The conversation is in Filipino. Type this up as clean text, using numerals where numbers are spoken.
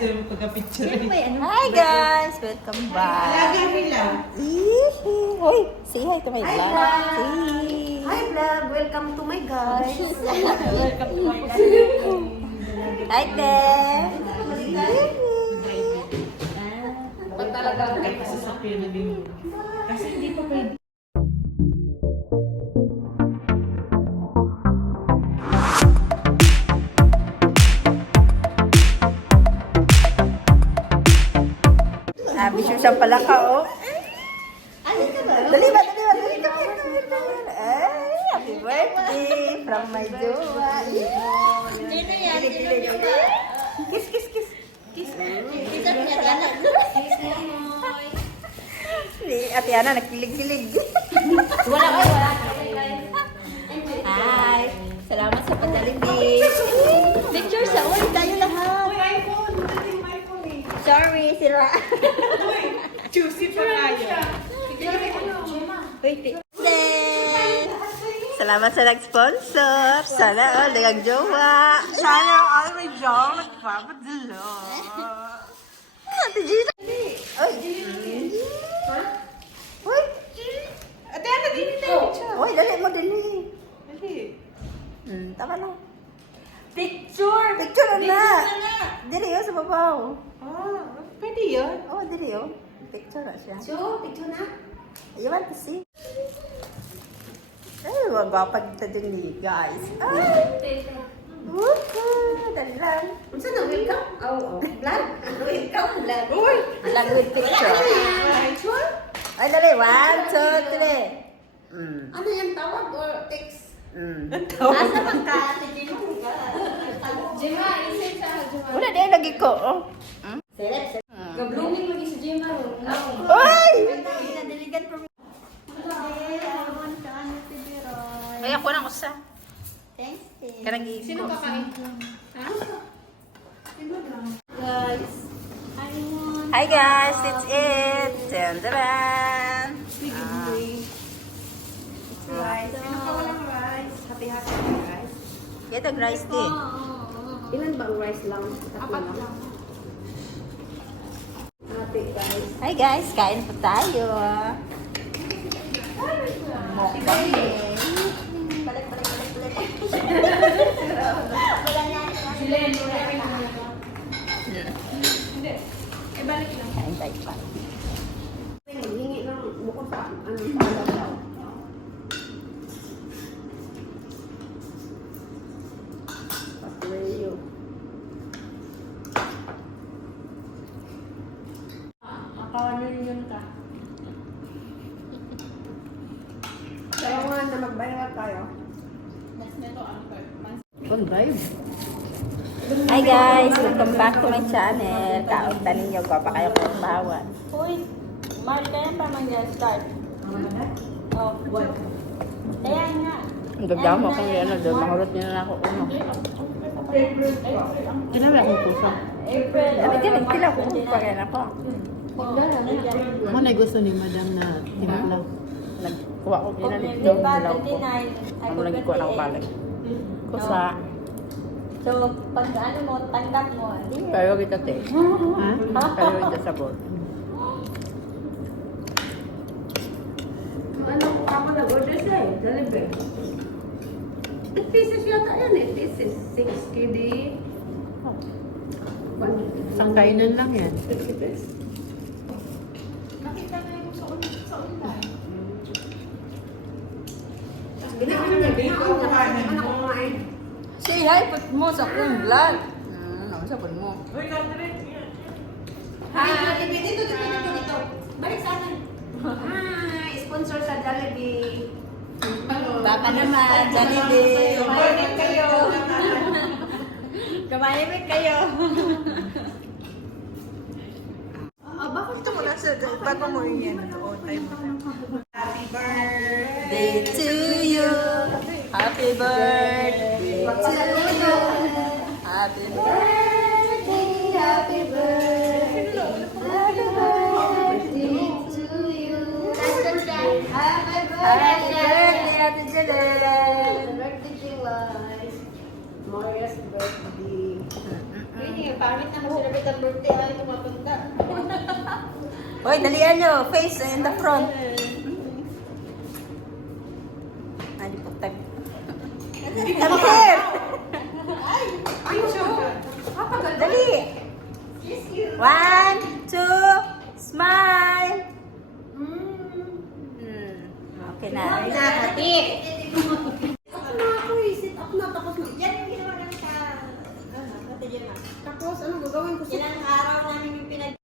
Hi guys! Welcome back! Hoy! Say hi to my vlog. Hi vlog! Welcome to my guys! Welcome to my vlog. Hi te! Pag talaga kahit sasakyan na din. Kasi hindi pa pwede. Bisyo siya pala ka, oh. Dali ba? Ay, happy birthday from my jowa. Sino yan? Sino jowa? Kiss, kiss, kiss. Kiss niya anak. Kiss Momoy. Si Ate Ana, nagkilig-kilig. Wala. Hi! Salamat sa Jollibee. Picture sa ulit tayo lahat. Sorry, sira. Juicy pa tayo. Then, salamat sa nag-sponsor. Sana all dagang jowa. Sana all may job magpapadalo. Ate Gina. Oy. Oy. Ate, ano din tayo? Oy, dali mo dali. Dali. Tama lang. Picture! Picture na. Dili yun sa babaw. Ah, pwede yun. Oh, dili yun. Picture na siya. Picture na. You want to see? Ay, wagwapag ito din ni guys. Ay, woohoo! Dali lang. Saan na welcome? Vlog? Welcome vlog. Uy! Lang good picture. Picture? Ay, dali. 1, 2, 3. Ano yan? Tawag or text? Asa man ka? Jema, isip sa Jema. Wala din lagi ko. Oh. Select. Ga-blooming mo si Jema. Oy! Pinadiligan from... Ay, ako na usa. Thanks. Kanang iiko. Sino kakain? Guys. Hi guys, it's it. Tandaran. Rice. Sino pa walang rice? Happy guys. Get a rice din. Ilan ba ang rice lang? Apat lang. Happy guys. Hi guys, kain po tayo. Mukbang eh. Balik. Kain tayo pa. Hingi ng bukod sa daw. Patrayo. Yun ka. Kaya nga na magbayad tayo. Good vibe. Hi guys, welcome back to my channel. Kaunta ninyo, gwapa kayo kung bawan. Uy, Mari kaya pa mag-start. Oh, what? Kaya nga. Ang gagama ko yung ano doon, mahurot nyo na ako uno. Kinabi akong pusa. April. Dati kinagtila ko kung pagyan ako. Ano na gusto ni madam na tinapla? Nagkuha ko kinalit doon, nilaw ko. Ano lagi ko ng balik. Kusa. So, pag ano mo, tanggap mo. Pero kita te. Ha? Pero kita sabot. Ano ako nag-order siya eh? Delivery. 8 pieces yata yan eh. 8 pieces. 6 KD. Isang kainan lang yan. Nakita na yung sa online. Binigyan niya. Ano ko kumain? Say hi, put mo sa kong vlog. Ano sa pun mo? Hi! Dito. Balik sa akin. Hi! Sponsor sa Jollibee. Baka naman, Jollibee. Kumain kayo. Kumain kayo. Bakit ito mo nasa bago mo yan? Oo, tayo mo. Happy birthday! Day to you. Happy birthday to you. Happy birthday. Happy birthday. Happy birthday to you. Happy Happy birthday, Ate Janet. birthday, July. Maria's birthday. Ini pa pangit na mag-celebrate ang birthday. Ay, tumapunta. Hoy, dalian nyo. Face in the front. Hindi po tayo. Come here! Ay, siya. Papagal. Dali! 1, 2, smile! Okay na. Hati. Sit up na, tapos yan yung ginawa namin sa, tapos ano gagawin ko sa... Ilang araw namin yung pinag...